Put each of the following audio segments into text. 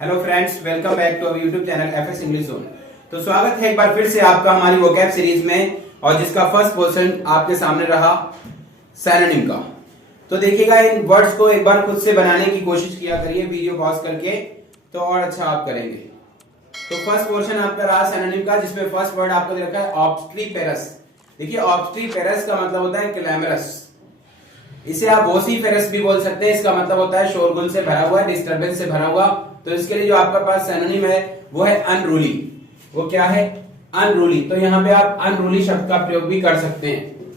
Hello friends, welcome back to our YouTube channel FS English zone. तो स्वागत है एक बार फिर से आपका हमारी वोकैब सीरीज में, और जिसका फर्स्ट पोर्शन आपके सामने रहा सिनोनिम का। तो देखिएगा, इन वर्ड्स को एक बार खुद से बनाने की कोशिश किया करिए वीडियो पॉज करके, तो और अच्छा आप करेंगे। तो फर्स्ट पोर्शन आपका रहा सिनोनिम का, जिसमें फर्स्ट वर्ड आपको दे रखा है ऑब्स्ट्रीपेरस। देखिए, ऑब्स्ट्रीपेरस का मतलब होता है क्लैमरस। इसे आप वोसिफेरस भी बोल सकते हैं। इसका मतलब होता है शोरगुल से भरा हुआ, डिस्टरबेंस से भरा हुआ। तो इसके लिए जो आपका पास सिनोनिम है वो है अनरूली। वो क्या है? अनरूली। तो यहां पे आप अनरूली शब्द का प्रयोग भी कर सकते हैं।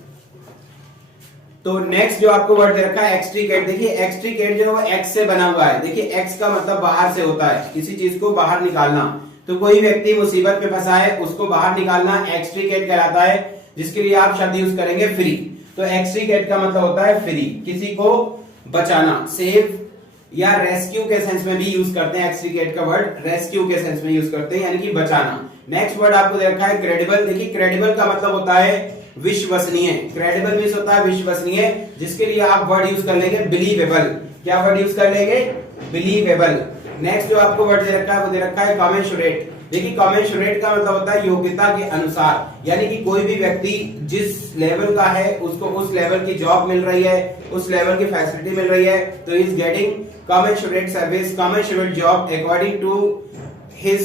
तो नेक्स्ट जो आपको वर्ड दे रखा है एक्सट्रीकेट। देखिए, एक्सट्रीकेट जो है वो एक्स से बना हुआ है। देखिए, एक्स का मतलब बाहर से होता है, किसी चीज को बाहर निकालना। तो कोई व्यक्ति मुसीबत में फंसा है, उसको बाहर निकालना एक्सट्रीकेट कहलाता है, जिसके लिए आप शब्द यूज करेंगे फ्री। तो एक्सट्रीकेट का मतलब होता है फ्री, किसी को बचाना। सेव या रेस्क्यू के सेंस में भी यूज करते हैं। एक्सट्रीकेट का वर्ड रेस्क्यू के सेंस में यूज करते हैं, यानी कि बचाना। नेक्स्ट वर्ड आपको दे रखा है क्रेडिबल। देखिए, क्रेडिबल का मतलब होता है विश्वसनीय। क्रेडिबल मींस होता है विश्वसनीय, जिसके लिए आप वर्ड यूज कर लेंगे बिलीवेबल। क्या वर्ड यूज कर लेंगे? बिलीवेबल। नेक्स्ट जो आपको वर्ड दे रखा है वो दे रखा है कमेंसुरेट। देखिए, कमेंसुरेट का मतलब होता है योग्यता के अनुसार, यानी कि कोई भी व्यक्ति जिस लेवल का है उसको उस लेवल की जॉब मिल रही है, उस लेवल की फैसिलिटी मिल रही है, तो is getting commensurate service, commensurate job according to his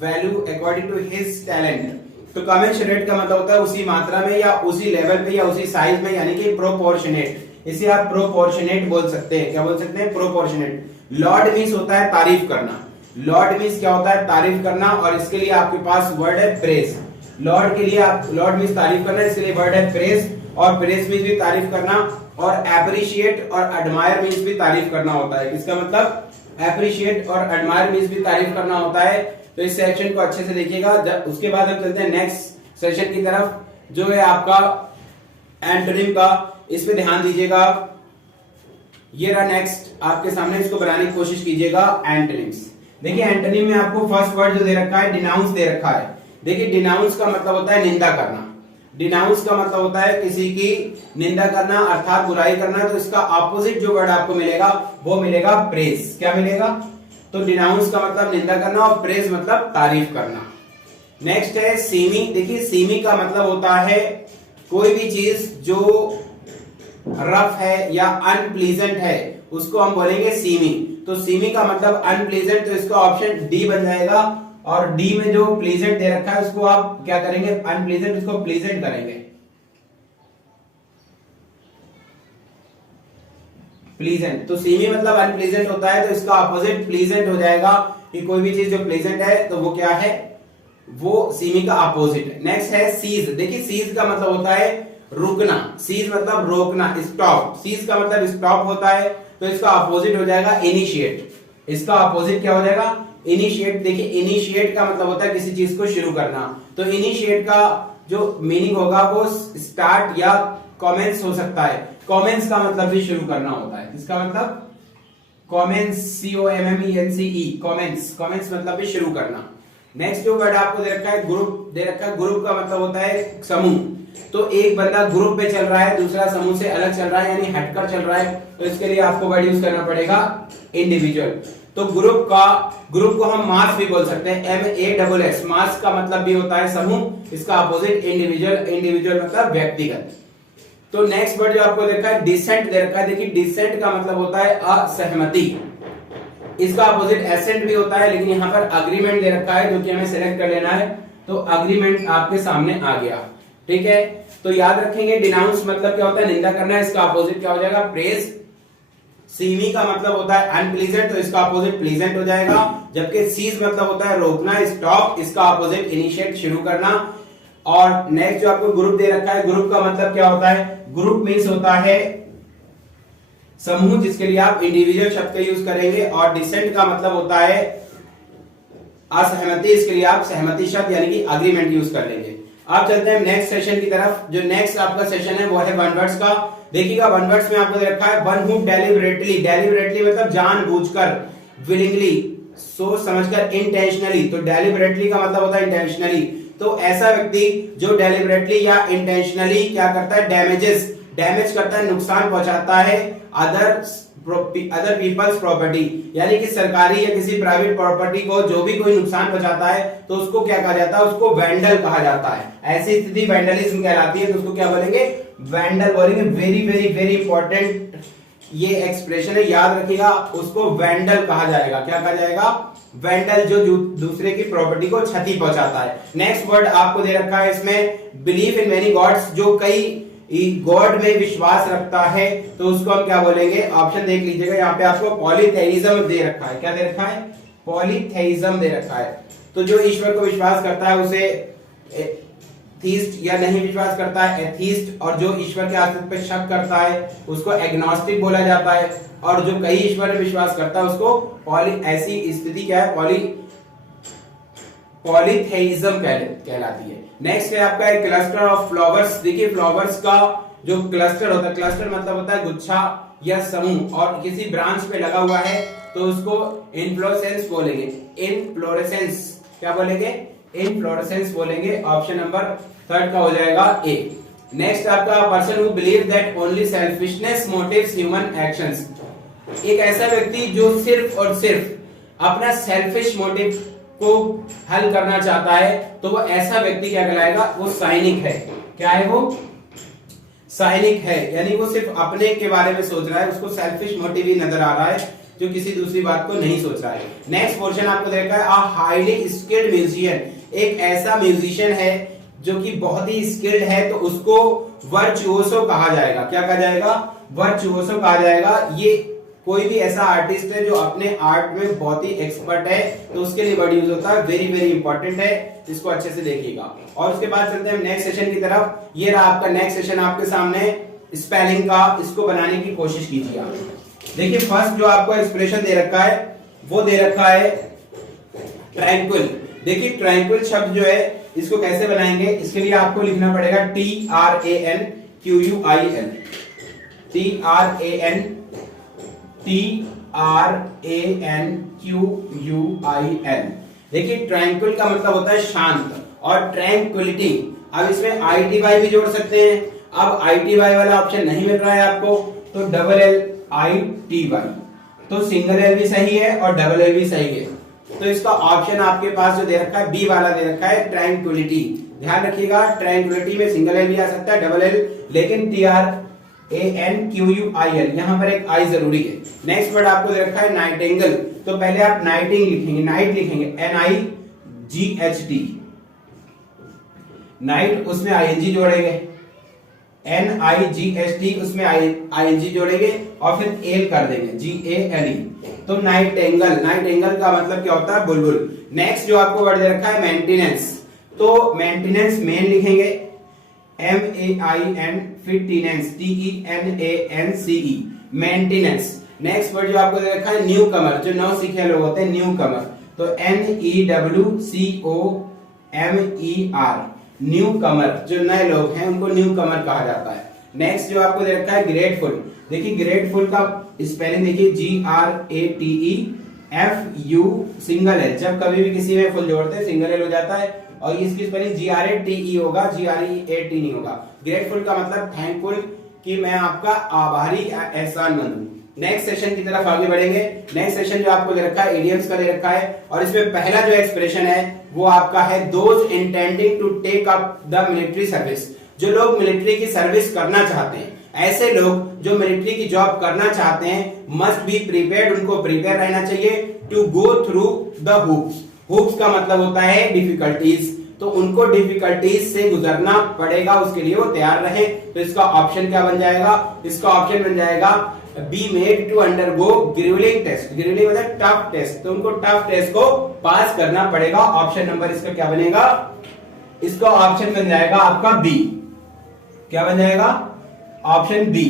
value, according to his talent. तो कमेंसुरेट का मतलब होता है उसी मात्रा में या उसी लेवल पे या उसी साइज में, यानी कि प्रोपोर्शनेट। इसे आप प्रोपोर्शनेट बोल सकते हैं। क्या बोल सकते हैं? प्रोपोर्शनेट। लॉर्ड मींस होता है तारीफ करना। लॉर्ड मींस क्या होता है? तारीफ करना। और इसके लिए आपके पास वर्ड है प्रेज। लॉर्ड के लिए आप, लॉर्ड मींस तारीफ करना, इसके लिए वर्ड है प्रेज। और प्रेज मींस भी तारीफ करना, और एप्रिशिएट और एडमायर मींस भी तारीफ करना होता है। इसका मतलब एप्रिशिएट और एडमायर मींस भी तारीफ करना होता है। तो इस सेक्शन को अच्छे से देखिएगा। उसके बाद हम चलते हैं नेक्स्ट सेशन की तरफ, जो है आपका एंटोनिम का। इस पे ध्यान दीजिएगा। ये रहा नेक्स्ट आपके सामने, इसको बनाने की कोशिश कीजिएगा। एंटोनिम्स। देखिए, एंटोनिम में आपको फर्स्ट वर्ड जो दे रखा है डिनाउंस दे रखा है। देखिए, डिनाउंस का मतलब होता है निंदा करना। डिनाउंस का मतलब होता है किसी की निंदा करना, अर्थात बुराई करना। तो इसका ऑपोजिट जो वर्ड आपको मिलेगा वो मिलेगा प्रेज। क्या मिलेगा? तो डिनाउंस का मतलब निंदा करना और प्रेज मतलब तारीफ करना। नेक्स्ट है सीमी। देखिए, सीमी का मतलब होता है कोई भी चीज जो रफ है या अनप्लीजेंट है, उसको हम बोलेंगे सीमी। तो सीमी का मतलब अनप्लीजेंट, तो इसका ऑप्शन डी बन जाएगा। और डी में जो प्लीजेंट दे रखा है उसको आप क्या करेंगे? अनप्लीजेंट, उसको प्लीजेंट करेंगे। प्लीजेंट। तो सीमी मतलब अनप्लीजेंट होता है, तो इसका अपोजिट प्लीजेंट हो जाएगा। कि कोई भी चीज जो प्लीजेंट है तो वो क्या है? वो सीमी का अपोजिट है। नेक्स्ट है सीज। देखिए, सीज का मतलब होता है रुकना। सीज मतलब रोकना, स्टॉप। सीज का मतलब स्टॉप होता है, तो इसका अपोजिट हो जाएगा इनिशिएट। इसका अपोजिट क्या हो जाएगा? इनिशिएट। देखिए, इनिशिएट का मतलब होता है किसी चीज को शुरू करना। तो इनिशिएट का जो मीनिंग होगा वो स्टार्ट या कमेंस हो सकता है। कमेंस का मतलब भी शुरू करना होता है। इसका मतलब कमेंस, COMMENCE, कमेंस। कमेंस मतलब भी शुरू करना। नेक्स्ट जो वर्ड आपको दे रखा है ग्रुप दे रखा है। ग्रुप का मतलब होता है समूह। तो एक बंदा ग्रुप में चल रहा है, दूसरा समूह से अलग चल रहा है, यानी हटकर चल रहा है, तो इसके लिए आपको वर्ड यूज करना पड़ेगा इंडिविजुअल। तो ग्रुप को हम मास भी बोल सकते हैं, MASS। मास का मतलब भी होता है समूह। इसका अपोजिट इंडिविजुअल। इंडिविजुअल मतलब व्यक्तिगत। तो नेक्स्ट वर्ड जो आपको देखा है डिसेंट दे रखा है। देखिए, डिसेंट का मतलब होता है असहमति। इसका अपोजिट एसेंट भी होता है, लेकिन यहाँ पर अग्रीमेंट दे रखा है, जो कि हमें सेलेक्ट कर लेना है। तो अग्रीमेंट आपके सामने आ गया। ठीक है, तो याद रखेंगे डिनाउंस मतलब क्या होता है? निंदा करना। इसका अपोजिट क्या हो जाएगा? प्रेज। सीमी का मतलब होता है अनप्लीजेंट, तो इसका अपोजिट प्लीजेंट हो जाएगा। जबकि सीज मतलब होता है रोकना, स्टॉप। इसका अपोजिट इनिशिएट, शुरू करना। और नेक्स्ट जो आपको ग्रुप दे रखा है, ग्रुप का मतलब क्या होता है? ग्रुप मीन्स होता है समूह, जिसके लिए आप इंडिविजुअल शब्द का यूज करेंगे। और डिसेंट का मतलब होता है असहमति, इसके लिए आप सहमति शब्द यानी कि अग्रीमेंट यूज कर लेंगे। आप चलते हैं नेक्स्ट सेशन की तरफ। जो नेक्स्ट आपका सेशन है वो है वन वर्ड्स का। देखिएगा, वन वर्ड्स में आपको दे रखा है वन हु डेलिबरेटली। डेलिबरेटली मतलब जानबूझकर, विलिंगली, सोच समझकर, इंटेंशनली। तो डेलिबरेटली का मतलब होता है इंटेंशनली। तो ऐसा व्यक्ति जो डेलिबरेटली या इंटेंशनली क्या करता है? डैमेज करता है, नुकसान पहुंचाता है अदर अदर पीपल्स प्रॉपर्टी, यानी कि सरकारी या किसी प्राइवेट प्रॉपर्टी को जो भी कोई नुकसान पहुंचाता है तो उसको क्या कहा जाता है, उसको वैंडल कहा जाता है। ऐसी स्थिति वैंडलिज्म कहलाती है, तो उसको क्या बोलेंगे, वैंडल बोलेंगे। वेरी वेरी वेरी इंपॉर्टेंट ये एक्सप्रेशन है, याद रखिएगा, उसको वैंडल कहा जाएगा। क्या कहा जाएगा, वैंडल, जो दूसरे की प्रॉपर्टी को क्षति पहुंचाता है। नेक्स्ट वर्ड आपको दे रखा है इसमें, बिलीव इन मेनी गॉड्स, जो कई गॉड में विश्वास रखता है, तो उसको हम क्या बोलेंगे, ऑप्शन देख लीजिएगा, यहाँ पे आपको पॉलीथेइज्म दे रखा है। क्या दे रखा है, पॉलीथेइज्म दे रखा है। तो जो ईश्वर को विश्वास करता है उसे थीस्ट, या नहीं विश्वास करता है एथीस्ट, और जो ईश्वर के अस्तित्व पे शक करता है उसको एग्नोस्टिक बोला जाता है, और जो कई ईश्वर में विश्वास करता है उसको ऐसी स्थिति क्या है, पॉलीथेइज्म कहलाती है। नेक्स्ट है आपका एक क्लस्टर ऑफ फ्लावर्स। देखिए फ्लावर्स का जो क्लस्टर होता है, क्लस्टर मतलब होता है गुच्छा या समूह, और किसी ब्रांच पे लगा हुआ है तो उसको इनफ्लोरेसेंस बोलेंगे। इनफ्लोरेसेंस क्या बोलेंगे, इनफ्लोरेसेंस बोलेंगे। ऑप्शन नंबर 3 का हो जाएगा ए। नेक्स्ट आपका person who believe that only selfishness motives human actions. एक ऐसा व्यक्ति जो सिर्फ और सिर्फ अपना सेल्फिश मोटिव को हल करना चाहता है, तो वो ऐसा व्यक्ति क्या कहलाएगा, वो साइनिक है। क्या है वो, साइनिक है, यानी वो सिर्फ अपने के बारे में सोच रहा है, उसको सेल्फिश मोटिव ही नजर आ रहा है, जो किसी दूसरी बात को नहीं सोच रहा है। नेक्स्ट पोर्शन आपको देखा है, अ हाईली स्किल्ड म्यूजिशियन, एक ऐसा म्यूजिशियन है जो कि बहुत ही स्किल्ड है, तो उसको वर्चुओसो कहा जाएगा। क्या कहा जाएगा, वर्चुओसो कहा जाएगा। ये कोई भी ऐसा आर्टिस्ट है जो अपने आर्ट में बहुत ही एक्सपर्ट है, तो उसके लिए वर्ड यूज होता है। वेरी वेरी इंपॉर्टेंट है, इसको अच्छे से देखिएगा। और उसके बाद चलते हैं नेक्स्ट सेशन की तरफ। ये रहा आपका नेक्स्ट सेशन आपके सामने स्पेलिंग का, इसको बनाने की कोशिश कीजिए आप। देखिए फर्स्ट जो आपको एक्सप्रेशन दे रखा है वो दे रखा है ट्रैंक्विल। देखिए ट्रैंक्विल शब्द जो है इसको कैसे बनाएंगे, इसके लिए आपको लिखना पड़ेगा TRANQUIL, TRANQUIL। देखिए ट्रैंक्विल का मतलब होता है शांत, और ट्रैंक्विलिटी, अब इसमें ITY भी जोड़ सकते हैं। अब ITY वाला ऑप्शन नहीं मिल रहा है आपको, तो LLITY, तो सिंगल एल भी सही है और डबल एल भी सही है। तो इसका ऑप्शन आपके पास जो दे रखा है बी वाला दे रखा है, ट्रैंक्विलिटी। ध्यान रखिएगा, ट्रैंक्विलिटी में सिंगल एल भी आ सकता है, डबल एल, लेकिन TRANQUIL, यहाँ पर एक आई जरूरी है। नेक्स्ट वर्ड आपको दे रखा है नाइटिंगेल, तो पहले आप नाइटिंग लिखेंगे, नाइट लिखेंगे NIGHT, नाइट, उसमें ING जोड़ेंगे, NIGHT, उसमें ING जोड़ेंगे और फिर एल कर देंगे, GALE, तो नाइटिंगेल। नाइटिंगेल का मतलब क्या होता है, बुलबुल। नेक्स्ट जो आपको वर्ड दे रखा है मेंटेनेंस, तो मेंटेनेंस मेन लिखेंगे MAIN, फिर टीनेंस TENANCE, मेंटेनेंस। नेक्स्ट वर्ड जो आपको दे रखा है न्यू कमर, जो नौ सीखे लोग होते हैं, न्यू कमर, तो NEWCOMER, न्यू कमर, जो नए लोग हैं उनको न्यू कमर कहा जाता है। नेक्स्ट जो आपको दे रखा है ग्रेटफुल। देखिए ग्रेटफुल का स्पेलिंग देखिए GRATEFU, सिंगल है, जब कभी भी किसी में फुल जोड़ते हैं सिंगल एल हो जाता है, और इसकी स्पेलिंग GRATE होगा, GREAT नहीं होगा। ग्रेटफुल का मतलब थैंकफुल, कि मैं आपका आभारी, एहसानमंद हूं। नेक्स्ट सेशन की तरफ आगे बढ़ेंगे। नेक्स्ट सेशन जो आपको दे रखा है इडियम्स का दे रखा है, और इसमें पहला जो एक्सप्रेशन है वो आपका है those intending to take up the military service. जो लोग मिलिट्री की सर्विस करना चाहते हैं, ऐसे लोग जो मिलिट्री की जॉब करना चाहते हैं, मस्ट बी प्रिपेयर्ड, उनको प्रिपेयर रहना चाहिए, to go through the hoops. Hoops का मतलब होता है डिफिकल्टीज, तो उनको डिफिकल्टीज से गुजरना पड़ेगा, उसके लिए वो तैयार रहे। तो इसका ऑप्शन क्या बन जाएगा, इसका ऑप्शन बन जाएगा be made to undergo grueling test. Grueling मतलब टफ टेस्ट, तो उनको टफ टेस्ट को पास करना पड़ेगा। ऑप्शन नंबर इसका क्या बनेगा, इसका ऑप्शन बन जाएगा आपका बी। क्या बन जाएगा, ऑप्शन बी,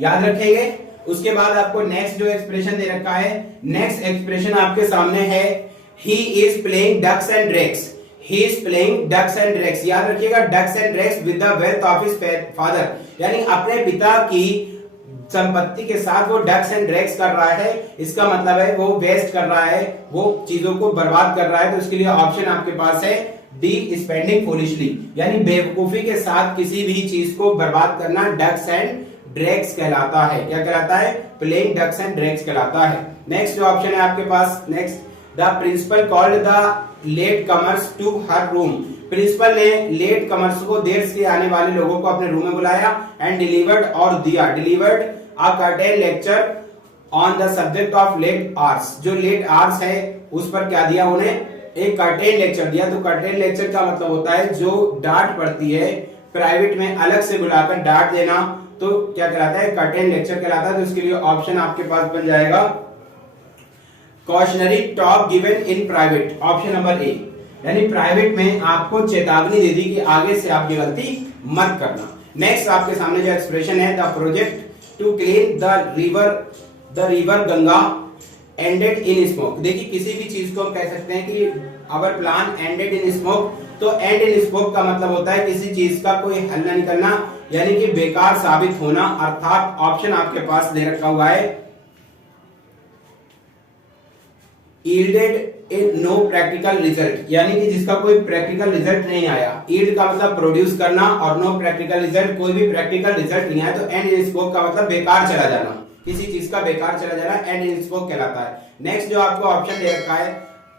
याद रखेंगे। उसके बाद आपको नेक्स्ट जो एक्सप्रेशन दे रखा है, नेक्स्ट एक्सप्रेशन आपके सामने है, he is playing ducks and dragons. He is playing ducks and drakes, याद रखिएगा, ducks and drakes with the wealth of his father, यानी अपने पिता की संपत्ति के साथ वो डक्स एंड ड्रैग्स कर रहा है। इसका मतलब है वो वेस्ट कर रहा है, वो चीजों को बर्बाद कर रहा है। तो इसके लिए ऑप्शन आपके पास है डी, स्पेंडिंग फूलिशली, यानी बेवकूफी के साथ किसी भी चीज को बर्बाद करना, डक्स एंड ड्रैग्स कहलाता है। क्या कहलाता है? प्लेइंग डक्स एंड ड्रैग्स कहलाता है। नेक्स्ट जो ऑप्शन है आपके पास, next the principal called the latecomers to her room. Principal ने लेट कमर्स को, देर से आने वाले लोगों को अपने रूम में बुलाया एंड डिलीवर्ड और दिया, delivered a curtain lecture on the subject of late hours. जो लेट आवर्स है उस पर क्या दिया उन्हें? एक कर्टेन लेक्चर दिया। तो कर्टेन लेक्चर का मतलब होता है जो डांट पड़ती है प्राइवेट में अलग से बुलाकर डांट देना, तो क्या कहलाता है? कर्टेन लेक्चर कहलाता है। तो इसके लिए ऑप्शन आपके पास बन जाएगा cautionary talk given in private, option number A. यानी प्राइवेट में आपको चेतावनी दे दी कि आगे से आप ये गलती मत करना। नेक्स्ट आपके सामने जो एक्सप्रेशन है, the project to clean the river Ganga ended in smoke. देखिए किसी भी चीज को हम कह सकते हैं कि our plan ended in smoke, तो एंड इन स्मोक का मतलब होता है किसी चीज का कोई हल न निकलना, यानी कि बेकार साबित होना। अर्थात ऑप्शन आपके पास दे रखा हुआ है yielded in no practical result, यानी कि जिसका कोई प्रैक्टिकल रिजल्ट नहीं आया। यील्ड का मतलब प्रोड्यूस करना और नो प्रैक्टिकल रिजल्ट, कोई भी प्रैक्टिकल रिजल्ट नहीं आया। तो एंड इन स्मोक का मतलब बेकार चला जाना, किसी चीज का बेकार चला जाना एंड इन स्मोक कहलाता है। नेक्स्ट जो आपको ऑप्शन दे रखा है,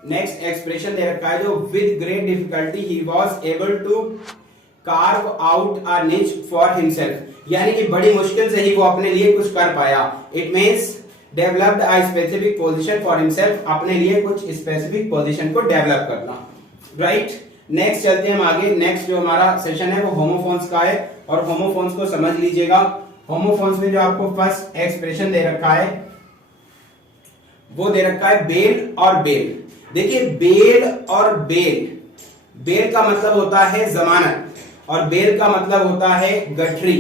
नेक्स्ट एक्सप्रेशन दे रखा है, जो with great difficulty he was able to carve out a niche for himself, यानी कि बड़ी मुश्किल से ही वो अपने लिए कुछ कर पाया। It means developed a specific position for himself, अपने लिए कुछ स्पेसिफिक पोजीशन को डेवलप करना, राइट। नेक्स्ट चलते हैं हम आगे। नेक्स्ट जो हमारा सेशन है वो होमोफोन्स का है, और होमोफोन्स को समझ लीजिएगा। होमोफोन्स में जो आपको फर्स्ट एक्सप्रेशन दे रखा है वो दे रखा है बेल और बेल। देखिए बेल और बेल, बेल का मतलब होता है जमानत और बेल का मतलब होता है गठरी।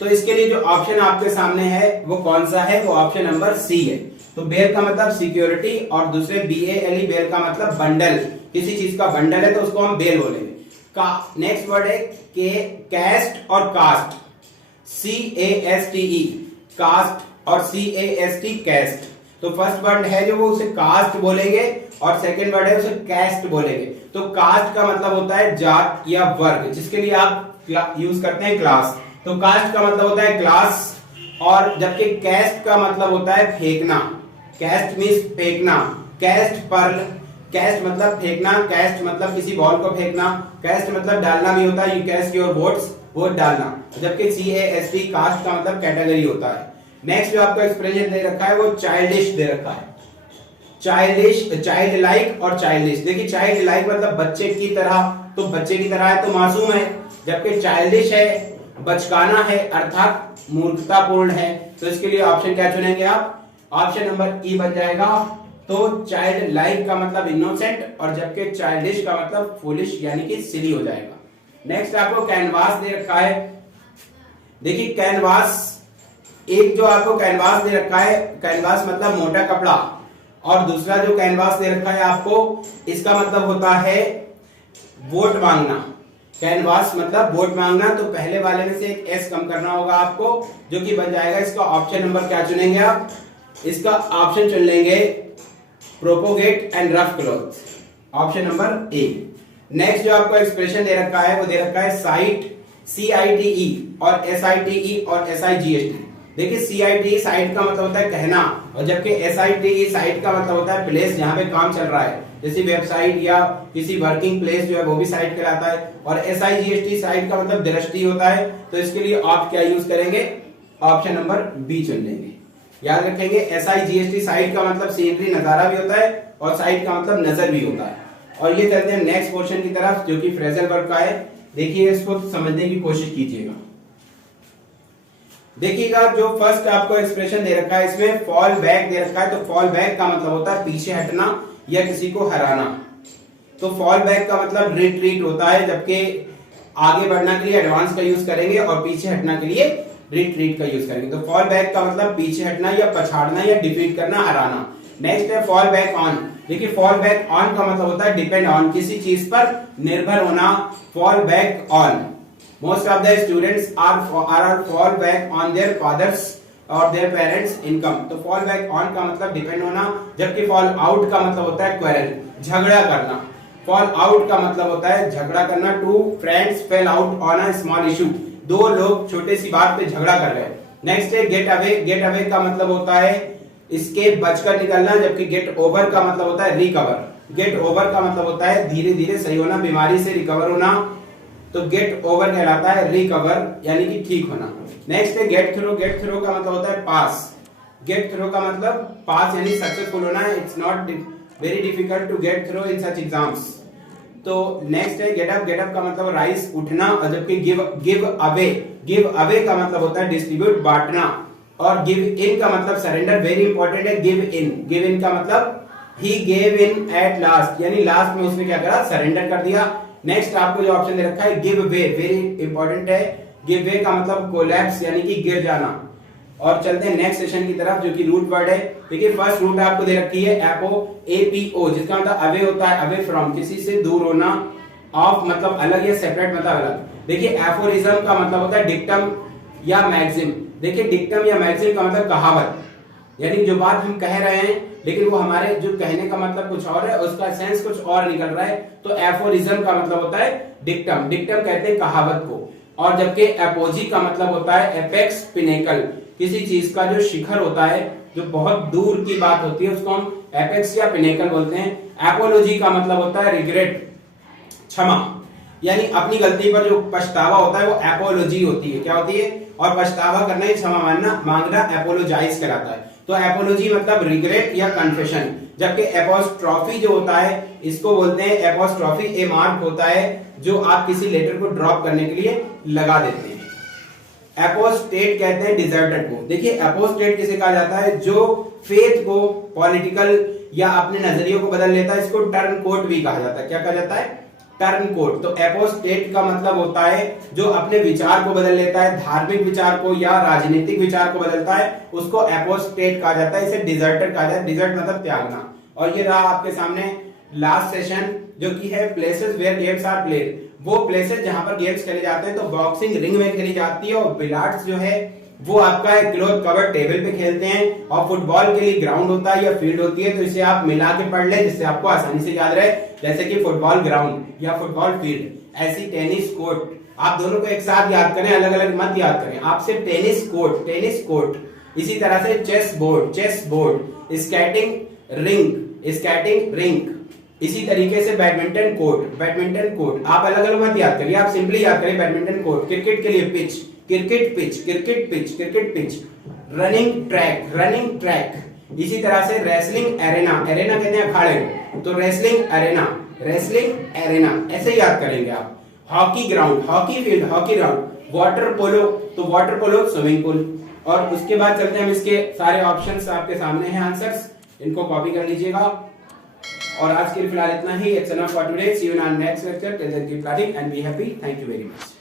तो इसके लिए जो ऑप्शन आपके सामने है वो कौन सा है? वो ऑप्शन नंबर सी है। तो बेल का मतलब सिक्योरिटी और दूसरे BALE बेल का मतलब बंडल, किसी चीज का बंडल है तो उसको हम बेल बोलेंगे। नेक्स्ट वर्ड है कैस्ट और कास्ट, CASTE कास्ट और CAST कैस्ट। तो फर्स्ट वर्ड है जो वो उसे कास्ट बोलेंगे और सेकंड वर्ड है उसे कैस्ट बोलेंगे। तो कास्ट का मतलब होता है जात या वर्ग, जिसके लिए आप यूज करते हैं क्लास। तो कास्ट का मतलब होता है क्लास, और जबकि कैस्ट का मतलब होता है फेंकना। कैस्ट मींस फेंकना, कैस्ट पर्ल, कैस्ट मतलब फेंकना, कैस्ट मतलब किसी बॉल को फेंकना, कैस्ट मतलब डालना भी होता है, you cast your votes, vote डालना। जबकि CAST कास्ट का मतलब कैटेगरी होता है। नेक्स्ट जो आपको एक्सप्रेशन दे रखा है वो चाइल्डिश दे रखा है। चाइल्डिश, चाइल्ड लाइक और चाइल्डिश। देखिए चाइल्ड लाइक मतलब बच्चे की तरह, तो बच्चे की तरह है तो मासूम है, जबकि चाइल्डिश है बचकाना है अर्थात मूर्खतापूर्ण है। तो इसके लिए ऑप्शन क्या चुनेंगे आप? ऑप्शन नंबर ई बन जाएगा। तो चाइल्ड लाइक का मतलब इनोसेंट और जबकि चाइल्डिश का मतलब फूलिश यानी कि सिली हो जाएगा। नेक्स्ट आपको कैनवास दे रखा है। देखिए कैनवास, एक जो आपको कैनवास दे रखा है, कैनवास मतलब मोटा कपड़ा, और दूसरा जो कैनवास दे रखा है आपको, इसका मतलब होता है वोट मांगना। कैनवास मतलब वोट मांगना। तो पहले वाले में से एक S कम करना होगा आपको, जो कि बन जाएगा इसका ऑप्शन नंबर क्या चुनेंगे आप? इसका ऑप्शन चुन लेंगे propagate and rough cloth, option number A. Next जो आपको एक्सप्रेशन दे रखा है वो दे रखा है साइट, CITE और SITE और SIGST। देखिए CITE साइट का मतलब होता है कहना, और जबकि SITE साइट का मतलब होता है प्लेस जहां पे काम चल रहा है, जैसे वेबसाइट या किसी वर्किंग प्लेस जो है वो भी साइट कहलाता है। और SIGST साइट का मतलब दृष्टि होता है। तो इसके लिए आप क्या यूज करेंगे? ऑप्शन नंबर बी चुन लेंगे। याद रखेंगे SIGST साइट का मतलब सीनरी, नजारा भी होता है, और साइट का मतलब नजर भी होता है। और ये चलते हैं नेक्स्ट क्वेश्चन की तरफ, जो कि फ्रेजल वर्ब का है। देखिए इसको समझने की कोशिश कीजिएगा। देखिएगा जो फर्स्ट आपको एक्सप्रेशन दे रखा है इसमें फॉल बैक दे रखा है। तो फॉल बैक का मतलब होता है पीछे हटना या किसी को हराना। तो फॉल बैक का मतलब रिट्रीट होता है, जबकि आगे बढ़ने के लिए एडवांस का यूज करेंगे और पीछे हटने के लिए रिट्रीट का यूज करेंगे। तो फॉल बैक का मतलब पीछे हटना या पछाड़ना या डिफीट करना, हराना। नेक्स्ट है फॉल बैक ऑन। देखिए फॉल बैक ऑन का मतलब होता है डिपेंड ऑन, किसी चीज पर निर्भर होना। Fall back on, most of the students are fall back on their fathers और देयर पेरेंट्स इनकम। तो फॉल बैक ऑन का मतलब डिपेंड होना, जबकि फॉल आउट का मतलब होता है क्वेरल, झगड़ा करना। फॉल आउट का मतलब होता है झगड़ा करना। Two friends fell out on a small issue, दो लोग छोटे सी बात पे झगड़ा कर रहे हैं। नेक्स्ट है गेट अवे। गेट अवे का मतलब होता है इसके बचकर निकलना, जबकि गेट ओवर का मतलब होता है रिकवर। गेट ओवर का मतलब होता है धीरे धीरे सही होना, बीमारी से रिकवर होना, तो गेट ओवर कहलाता है रिकवर यानी कि ठीक होना। नेक्स्ट है गेट थ्रू। गेट थ्रू का मतलब होता है पास। गेट थ्रू का मतलब पास यानी सक्सेसफुल होना। It's not very difficult to get through in such exams. तो नेक्स्ट है गेट अप। गेट अप का मतलब राइज उठना, और जबकि गिव अवे। गिव अवे का मतलब होता है डिस्ट्रीब्यूट बांटना, और गिव इन का मतलब सरेंडर। वेरी इंपॉर्टेंट है गिव इन। गिव इन का मतलब he gave in at last, यानी लास्ट में उसने क्या करा, सरेंडर कर दिया। नेक्स्ट आपको जो ऑप्शन दे रखा है गिव वे, वेरी इंपॉर्टेंट है। गिव वे का मतलब कोलैप्स यानी कि गिर जाना। और चलते हैं नेक्स्ट सेशन की तरफ जो कि रूट वर्ड है। देखिए फर्स्ट रूट आपको दे रखी है एपो, एपीओ, जिसका मतलब अवे होता है, अवे फ्रॉम, किसी से दूर होना। ऑफ मतलब अलग या सेपरेट मतलब अलग। देखिए एफोरिज्म का मतलब होता है डिक्टम या मैक्सिम। देखिए डिक्टम या मैक्सिम का मतलब कहावत, यानी जो बात हम कह रहे हैं लेकिन वो हमारे जो कहने का मतलब कुछ और है, उसका सेंस कुछ और निकल रहा है, तो एफोरिज्म का मतलब होता है डिक्टम। डिक्टम कहते हैं कहावत को। और जबकि एपोजी का मतलब होता है एपेक्स पिनेकल, किसी चीज का जो शिखर होता है, जो बहुत दूर की बात होती है, उसको हम एपेक्स या पिनेकल बोलते हैं। एपोलॉजी का मतलब होता है रिग्रेट, क्षमा, यानी अपनी गलती पर जो पछतावा होता है वो एपोलॉजी होती है। क्या होती है? और पछतावा करना ही क्षमा मांगना एपोलोजाइज कहलाता है। तो एपोलॉजी मतलब रिग्रेट या कन्फेशन। जबकि एपोस्ट्रॉफी जो होता है इसको बोलते हैं एपोस्ट्रॉफी, ए मार्क होता है जो आप किसी लेटर को ड्रॉप करने के लिए लगा देते हैं। एपोस्टेट कहते हैं डिजर्टेड को। देखिए एपोस्टेट किसे कहा जाता है? जो फेथ को, पॉलिटिकल या अपने नजरियों को बदल लेता है, इसको टर्न कोट भी कहा जाता है। क्या कहा जाता है? Turn coat. तो एपोस्टेट का मतलब होता है जो अपने विचार को बदल लेता है, धार्मिक विचार को या राजनीतिक विचार को बदलता है, उसको एपोस्टेट कहा जाता है। इसे डिजर्टर कहा जाता है। डिजर्ट मतलब त्यागना। और ये रहा आपके सामने लास्ट सेशन जो कि है places where games are played. वो प्लेसेस जहां पर गेम्स खेले जाते हैं, तो बॉक्सिंग रिंग में खेली जाती है, और बिलियर्ड्स जो है वो आपका एक क्लोथ कवर टेबल पे खेलते हैं, और फुटबॉल के लिए ग्राउंड होता है या फील्ड होती है। तो इसे आप मिला के पढ़ लें जिससे आपको आसानी से याद रहे, जैसे कि फुटबॉल ग्राउंड या फुटबॉल फील्ड। ऐसी टेनिस कोर्ट, आप दोनों को एक साथ याद करें, अलग अलग मत याद करें। आपसे टेनिस कोर्ट, टेनिस कोर्ट। इसी तरह से chess board, chess board. Skating rink, skating rink. इसी तरीके से बैडमिंटन कोर्ट, बैडमिंटन कोर्ट। आप अलग अलग मत याद करिए, आप सिंपली याद करें बैडमिंटन कोर्ट। क्रिकेट के लिए pitch, cricket pitch, cricket pitch, cricket pitch. Running track, running track. इसी तरह से रेसलिंग एरेना, एरेना कहते हैं अखाड़े, तो रेसलिंग एरेना, रेसलिंग एरेना, ऐसे याद करेंगे आप। Hockey ground, hockey field, hockey ground. Water polo, तो वाटर पोलो स्विमिंग पूल। और उसके बाद चलते हैं हम, इसके सारे ऑप्शंस आपके सामने हैं, आंसर्स, इनको कॉपी कर लीजिएगा। और आज के लिए फिलहाल इतना ही। It's enough for today. See you in our next lecture. Till then keep learning and be happy. Thank you very much.